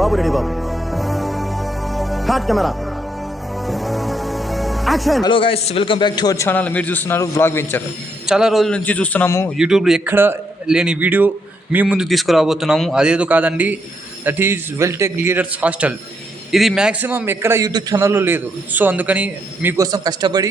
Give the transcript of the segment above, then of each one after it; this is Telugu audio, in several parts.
Babu ready Babu. Hot camera action. Hello guys, welcome back to our channel. మీరు చూస్తున్నారు బ్లాగ్ వెంచర్. చాలా రోజుల నుంచి చూస్తున్నాము యూట్యూబ్లో ఎక్కడ లేని వీడియో మీ ముందు తీసుకురాబోతున్నాము. అదేదో కాదండి, that is Vel Tech leaders hostel. ఇది మ్యాక్సిమం ఎక్కడ యూట్యూబ్ ఛానల్లో లేదు. సో అందుకని మీకోసం కష్టపడి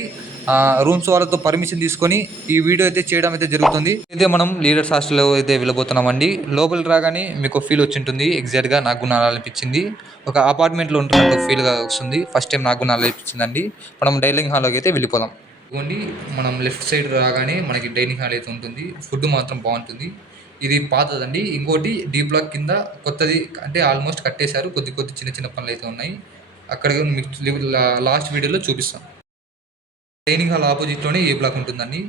రూమ్స్ వాళ్ళతో పర్మిషన్ తీసుకొని ఈ వీడియో అయితే చేయడం అయితే జరుగుతుంది. అయితే మనం లీడర్స్ హాస్టల్లో అయితే వెళ్ళబోతున్నామండి. లోపలికి రాగానే మీకు ఫీల్ వచ్చి ఉంటుంది. ఎగ్జాక్ట్గా నాకు అలా అనిపించింది. ఒక అపార్ట్మెంట్లో ఉంటున్నట్టు ఫీల్గా వస్తుంది. ఫస్ట్ టైం నాకు అలా అనిపించిందండి. మనం డైనింగ్ హాల్లోకి అయితే వెళ్ళిపోదాం. ఇదిగోండి, మనం లెఫ్ట్ సైడ్ రాగానే మనకి డైనింగ్ హాల్ అయితే ఉంటుంది. ఫుడ్ మాత్రం బాగుంటుంది. ఇది పాతదండి. ఇంకోటి డీ బ్లాక్ కింద కొత్తది, అంటే ఆల్మోస్ట్ కట్టేశారు. కొద్ది చిన్న చిన్న పనులు అయితే ఉన్నాయి. అక్కడ మీకు లాస్ట్ వీడియోలో చూపిస్తాం. డైనింగ్ హాల్ ఆపోజిట్లోనే ఏ బ్లాక్ ఉంటుందండి.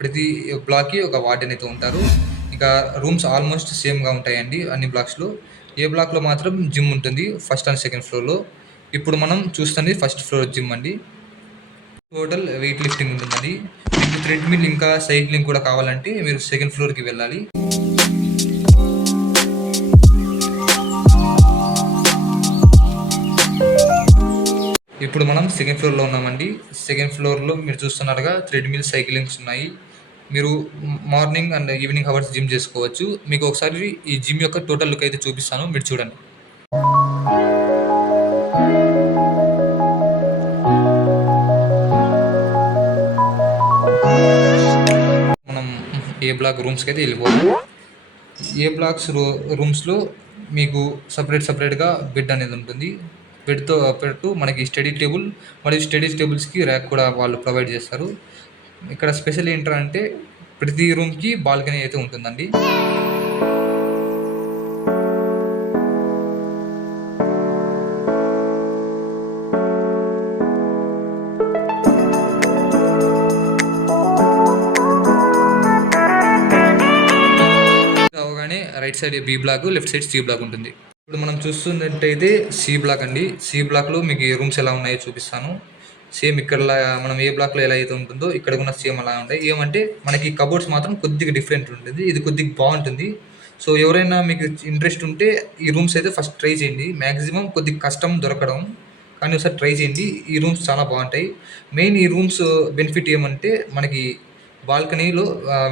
ప్రతి బ్లాక్కి ఒక వార్డెన్ అయితే ఉంటారు. ఇంకా రూమ్స్ ఆల్మోస్ట్ సేమ్గా ఉంటాయండి అన్ని బ్లాక్స్లో. ఏ బ్లాక్లో మాత్రం జిమ్ ఉంటుంది, ఫస్ట్ అండ్ సెకండ్ ఫ్లోర్లో. ఇప్పుడు మనం చూస్తుంది ఫస్ట్ ఫ్లోర్ జిమ్ అండి. టోటల్ వెయిట్ లిఫ్టింగ్ ఉంటుందండి. మీకు థ్రెడ్మిల్ ఇంకా సైక్లింగ్ కూడా కావాలంటే మీరు సెకండ్ ఫ్లోర్కి వెళ్ళాలి. ఇప్పుడు మనం సెకండ్ ఫ్లోర్లో ఉన్నామండి. సెకండ్ ఫ్లోర్లో మీరు చూస్తున్నారుగా థ్రెడ్మిల్, సైక్లింగ్స్ ఉన్నాయి. మీరు morning and evening hours gym చేసుకోవచ్చు. మీకు ఒకసారి ఈ జిమ్ యొక్క టోటల్ లుక్ అయితే చూపిస్తాను, మీరు చూడండి. మనం ఏ బ్లాక్ రూమ్స్కి అయితే వెళ్ళిపోవాలి. ఏ బ్లాక్స్ రూమ్స్లో మీకు సపరేట్గా బెడ్ అనేది ఉంటుంది. బెడ్తో పాటు మనకి స్టడీ టేబుల్ మరియు స్టడీ టేబుల్స్కి ర్యాక్ కూడా వాళ్ళు ప్రొవైడ్ చేస్తారు. ఇక్కడ స్పెషల్ ఏంటంటే ప్రతి రూమ్కి బాల్కనీ అయితే ఉంటుందండి. రాగానే right side B block, left side C block ఉంటుంది. ఇప్పుడు మనం చూస్తున్నట్టయితే సి బ్లాక్ అండి. సి బ్లాక్లో మీకు రూమ్స్ ఎలా ఉన్నాయో చూపిస్తాను. సేమ్ ఇక్కడ మనం ఏ బ్లాక్లో ఎలా అయితే ఉంటుందో ఇక్కడ కూడా సేమ్ అలా ఉంటాయి. ఏమంటే మనకి కబోర్డ్స్ మాత్రం కొద్దిగా డిఫరెంట్ ఉంటుంది. ఇది కొద్దిగా బాగుంటుంది. సో ఎవరైనా మీకు ఇంట్రెస్ట్ ఉంటే ఈ రూమ్స్ అయితే ఫస్ట్ ట్రై చేయండి. మ్యాక్సిమం కొద్దిగా కష్టం దొరకడం, కానీ ఒకసారి ట్రై చేయండి. ఈ రూమ్స్ చాలా బాగుంటాయి. మెయిన్ ఈ రూమ్స్ బెనిఫిట్ ఏమంటే మనకి బాల్కనీలో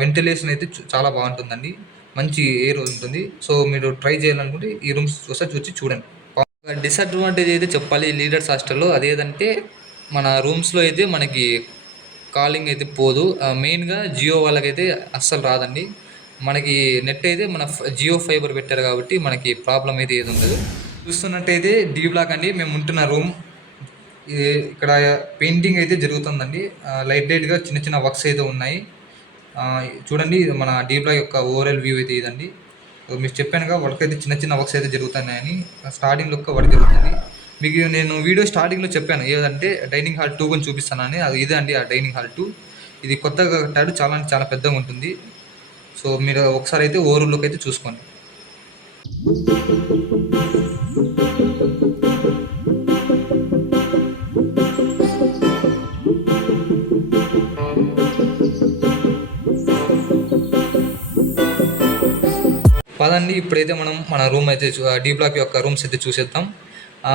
వెంటిలేషన్ అయితే చాలా బాగుంటుందండి. మంచి ఎయిర్ ఉంటుంది. సో మీరు ట్రై చేయాలనుకుంటే ఈ రూమ్స్ ఒకసారి వచ్చి చూడండి. డిసడ్వాంటేజ్ అయితే చెప్పాలి లీడర్స్ హాస్టల్లో, అదేదంటే మన రూమ్స్లో అయితే మనకి కాలింగ్ అయితే పోదు. మెయిన్గా జియో వాళ్ళకైతే అస్సలు రాదండి. మనకి నెట్ అయితే మన జియో ఫైబర్ పెట్టారు కాబట్టి మనకి ప్రాబ్లం అయితే ఏది ఉండదు. చూస్తున్నట్టయితే డి బ్లాక్ అండి మేము ఉంటున్న రూమ్. ఇక్కడ పెయింటింగ్ అయితే జరుగుతుందండి. లైట్గా చిన్న వర్క్స్ అయితే ఉన్నాయి. చూడండి, మన డి బ్లాక్ యొక్క ఓవరాల్ వ్యూ అయితే ఇదండి. మీకు చెప్పానుగా వర్క్ అయితే చిన్న వర్క్స్ అయితే జరుగుతున్నాయని. స్టార్టింగ్లో ఒక వర్క్ జరుగుతుంది. మీకు నేను వీడియో స్టార్టింగ్లో చెప్పాను ఏదంటే డైనింగ్ హాల్ 2 కొని చూపిస్తానని. అది ఇదే అండి ఆ డైనింగ్ హాల్ 2. ఇది కొత్తగా కట్టాడు, చాలా పెద్దగా ఉంటుంది. సో మీరు ఒకసారి అయితే ఓవరాల్ లుక్ అయితే చూసుకోండి. పదండి, ఇప్పుడైతే మనం మన రూమ్ అయితే డి బ్లాక్ యొక్క రూమ్స్ అయితే చూసేద్దాం.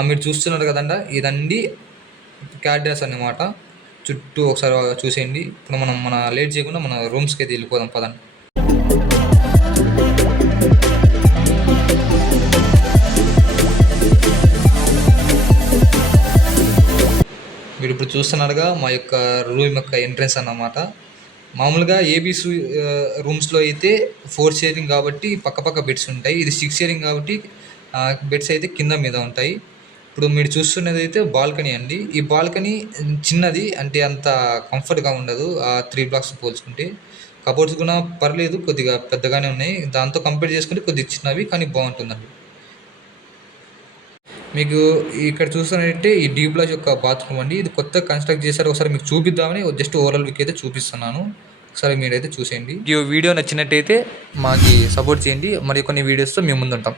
మీరు చూస్తున్నారు కదండి, ఇదండి క్యారిడార్స్ అన్నమాట. చుట్టూ ఒకసారి చూసేయండి. ఇప్పుడు మన లేట్ చేయకుండా మన రూమ్స్కి అయితే వెళ్ళిపోదాం పదండి. మీరు ఇప్పుడు చూస్తున్నారుగా మా యొక్క రూమ్ యొక్క ఎంట్రన్స్ అన్నమాట. మామూలుగా ఏబీసీ రూమ్స్లో అయితే 4 షేరింగ్ కాబట్టి పక్క బెడ్స్ ఉంటాయి. ఇది 6 షేరింగ్ కాబట్టి బెడ్స్ అయితే కింద మీద ఉంటాయి. ఇప్పుడు మీరు చూస్తున్నది అయితే బాల్కనీ అండి. ఈ బాల్కనీ చిన్నది, అంటే అంత కంఫర్ట్గా ఉండదు 3 బ్లాక్స్ పోల్చుకుంటే. కబోర్డ్స్ కూడా పర్లేదు, కొద్దిగా పెద్దగానే ఉన్నాయి. దాంతో కంపేర్ చేసుకుంటే కొద్దిగా చిన్నవి, కానీ బాగుంటుందండి. మీకు ఇక్కడ చూస్తున్నట్టే ఈ డి బ్లాక్ యొక్క బాత్రూమ్ అండి. ఇది కొత్తగా కన్స్ట్రక్ట్ చేశారు. ఒకసారి మీకు చూపిద్దామని జస్ట్ ఓవరాల్ లుక్ అయితే చూపిస్తున్నాను. ఒకసారి మీరైతే చూసేయండి. ఈ వీడియో నచ్చినట్టయితే మాకు సపోర్ట్ చేయండి. మరి కొన్ని వీడియోస్తో మేము ముందు ఉంటాం.